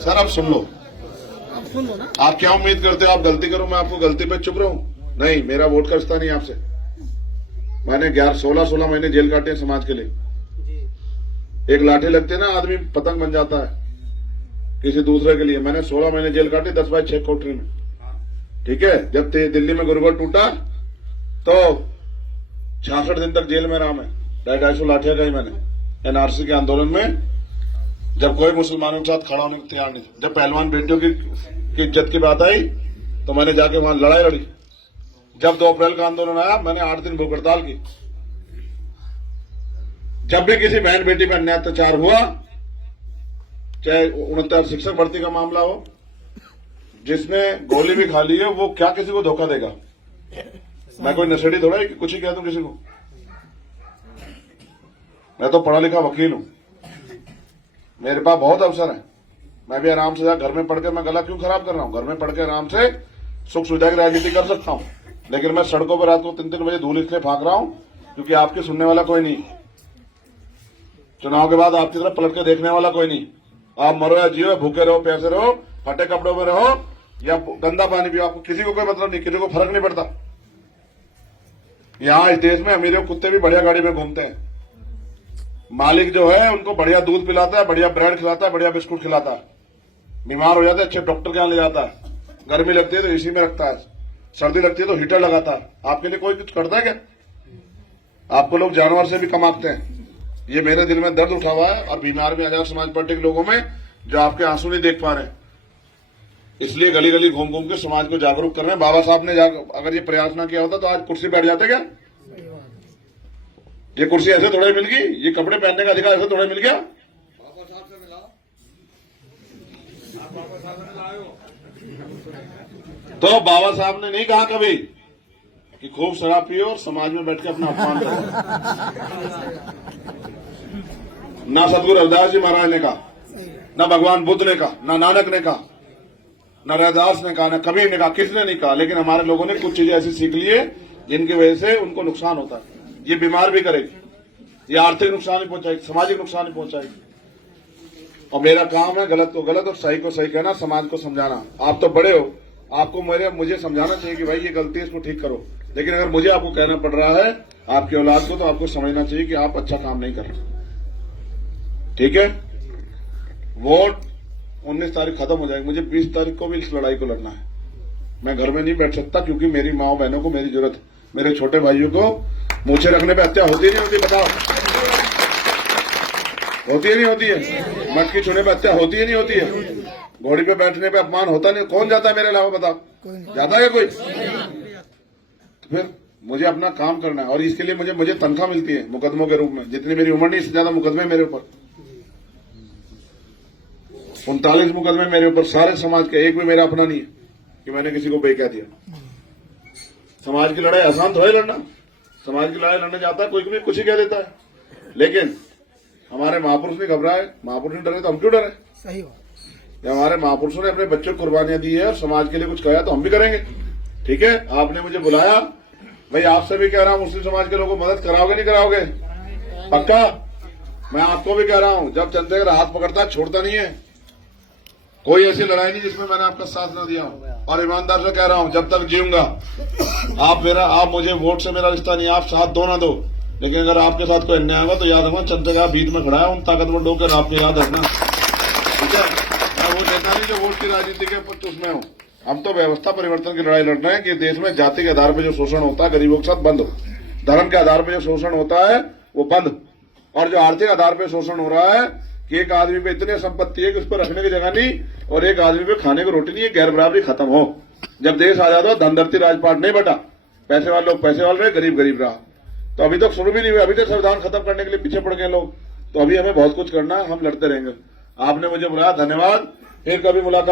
Sir आप सुन लो ना। आप क्या उम्मीद करते हो आप गलती करो मैं आपको गलती पे चुप रहूं? नहीं, मेरा वोट का रिश्ता नहीं आपसे। मैंने 16 महीने जेल काटे समाज के लिए। एक लाठी लगते ना आदमी पतंग बन जाता है किसी दूसरे के लिए। मैंने 16 महीने जेल काटी 10/6 कोठरी में। ठीक है, जब दिल्ली में गुरुद्वारा टूटा तो 66 दिन तक जेल में रहा मैं। 250 लाठियां गई मैंने एनआरसी के आंदोलन में, जब कोई मुसलमानों के साथ खड़ा होने को तैयार नहीं था। जब पहलवान बेटियों की इज्जत की बात आई तो मैंने जाके वहां लड़ाई लड़ी। जब 2 अप्रैल का आंदोलन आया मैंने 8 दिन भूख हड़ताल की। जब भी किसी बहन बेटी पर अन्याय अत्याचार हुआ, चाहे 69 शिक्षक भर्ती का मामला हो, जिसने गोली भी खा ली है वो क्या किसी को धोखा देगा? मैं कोई नशेड़ी थोड़ा है कि कुछ ही कह दूं किसी को। मैं तो पढ़ा लिखा वकील हूं, मेरे पास बहुत अवसर है। मैं भी आराम से घर में पढ़ के मैं गला क्यों खराब कर रहा हूं? घर में पढ़ के आराम से सुख सुविधा की राजनीति कर सकता हूं, लेकिन मैं सड़कों पर रात को 3-3 बजे धूल इसलिए भाग रहा हूं क्योंकि आपके सुनने वाला कोई नहीं। चुनाव के बाद आपकी तरफ पलट के देखने वाला कोई नहीं। आप मरो या जियो, भूखे रहो, प्यासे रहो, फटे कपड़ों में रहो या गंदा पानी पियो, आपको किसी को कोई मतलब नहीं, किसी को फर्क नहीं पड़ता। यहां इस देश में अमीरों कुत्ते भी बढ़िया गाड़ी में घूमते हैं। मालिक जो है उनको बढ़िया दूध पिलाता है, बढ़िया ब्रेड खिलाता है, बढ़िया बिस्कुट खिलाता है। बीमार हो जाते हैं अच्छे डॉक्टर के यहां ले जाता है। गर्मी लगती है तो एसी में रखता है, सर्दी लगती है तो हीटर लगाता है। आपके लिए कोई कुछ करता है क्या? आपको लोग जानवर से भी कम आंकते हैं। ये मेरे दिल में दर्द उठा हुआ है और बीमार भी आजाद समाज पार्टी के लोगों में जो आपके आंसू नहीं देख पा रहे हैं, इसलिए गली गली घूम घूम के समाज को जागरूक कर रहे हैं। बाबा साहब ने अगर ये प्रयास ना किया होता तो आज कुर्सी बैठ जाते क्या? ये कुर्सी ऐसे थोड़ा ही मिल गई, ये कपड़े पहनने का अधिकार ऐसे थोड़ा ही मिल गया। तो बाबा साहब ने नहीं कहा कभी कि खूब शराब पियो और समाज में बैठ के अपना अपमान करो। ना सतगुरु रविदास जी महाराज ने कहा, ना भगवान बुद्ध ने कहा, ना नानक ने कहा, ना रविदास ने कहा, ना कबीर ने कहा, किसने नहीं कहा। लेकिन हमारे लोगों ने कुछ चीजें ऐसी सीख ली है जिनकी वजह से उनको नुकसान होता है। ये बीमार भी करेगी, ये आर्थिक नुकसान भी पहुंचाएगी, सामाजिक नुकसान भी पहुंचाएगी। और मेरा काम है गलत को गलत और सही को सही कहना, समाज को समझाना। आप तो बड़े हो, आपको मुझे समझाना चाहिए कि भाई ये गलती है, इसको ठीक करो। लेकिन अगर मुझे आपको कहना पड़ रहा है आपकी औलाद को, तो आपको समझना चाहिए कि आप अच्छा काम नहीं कर रहे। ठीक है, वोट 19 तारीख खत्म हो जाएगी। मुझे 20 तारीख को भी इस लड़ाई को लड़ना है। मैं घर में नहीं बैठ सकता क्योंकि मेरी माँ बहनों को मेरी जरूरत है। मेरे छोटे भाइयों को मूछे रखने पे हत्या होती नहीं होती? बताओ, होती है नहीं होती है? मटकी छूने पे हत्या होती है नहीं होती है? घोड़ी पे बैठने पे अपमान होता नहीं? कौन जाता है मेरे अलावा? बताओ, जाता है कोई? तो फिर मुझे अपना काम करना है और इसके लिए मुझे तनख्वाह मिलती है मुकदमों के रूप में। जितनी मेरी उम्र नहीं, इससे ज्यादा मुकदमे मेरे ऊपर। 39 मुकदमे मेरे ऊपर, सारे समाज के। एक भी मेरा अपना नहीं है कि मैंने किसी को बेकह दिया। समाज की लड़ाई आसान थोड़ी लड़ना। समाज की लड़ाई लड़ने जाता है कोई भी कुछ ही कह देता है, लेकिन हमारे महापुरुष नहीं घबराए, महापुरुष नहीं डरे तो हम क्यों डरे? सही बात। जब हमारे महापुरुषों ने अपने बच्चों को कुर्बानियां दी है और समाज के लिए कुछ कहा तो हम भी करेंगे। ठीक है, आपने मुझे बुलाया, भाई आपसे भी कह रहा हूं, मुस्लिम समाज के लोगों को मदद कराओगे नहीं कराओगे? पक्का? मैं आपको भी कह रहा हूं, जब चंद्रशेखर हाथ पकड़ता छोड़ता नहीं है। कोई ऐसी लड़ाई नहीं जिसमें मैंने आपका साथ न दिया। और ईमानदार से कह रहा हूं, जब तक जीऊंगा आप मुझे वोट से मेरा रिश्ता नहीं, आप साथ दो ना दो, लेकिन अगर आपके साथ कोई अन्याय होगा तो याद रखना चंद्रशेखर बीच में खड़ा है, उन ताकतवर डोकर आपको याद रखना। ठीक है, मैं वो नेता नहीं जो वोट की राजनीति के उसमें हूं। हम तो व्यवस्था परिवर्तन की लड़ाई लड़ रहे हैं कि देश में जाति के आधार पर जो शोषण होता है गरीबों के साथ बंद हो, धर्म के आधार पर जो शोषण होता है वो बंद, और जो आर्थिक आधार पर शोषण हो रहा है कि एक आदमी पे इतनी संपत्ति है कि उस पर रखने की जगह नहीं और एक आदमी पे खाने को रोटी नहीं है, गैर बराबरी खत्म हो। जब देश आजाद हो धनदर्ती राजपाट नहीं बटा, पैसे वाले लोग पैसे वाले रहे, गरीब गरीब रहा। तो अभी तक शुरू भी नहीं हुआ, अभी तक संविधान खत्म करने के लिए पीछे पड़ गए लोग। तो अभी हमें बहुत कुछ करना है, हम लड़ते रहेंगे। आपने मुझे बुलाया, धन्यवाद। फिर कभी मुलाकात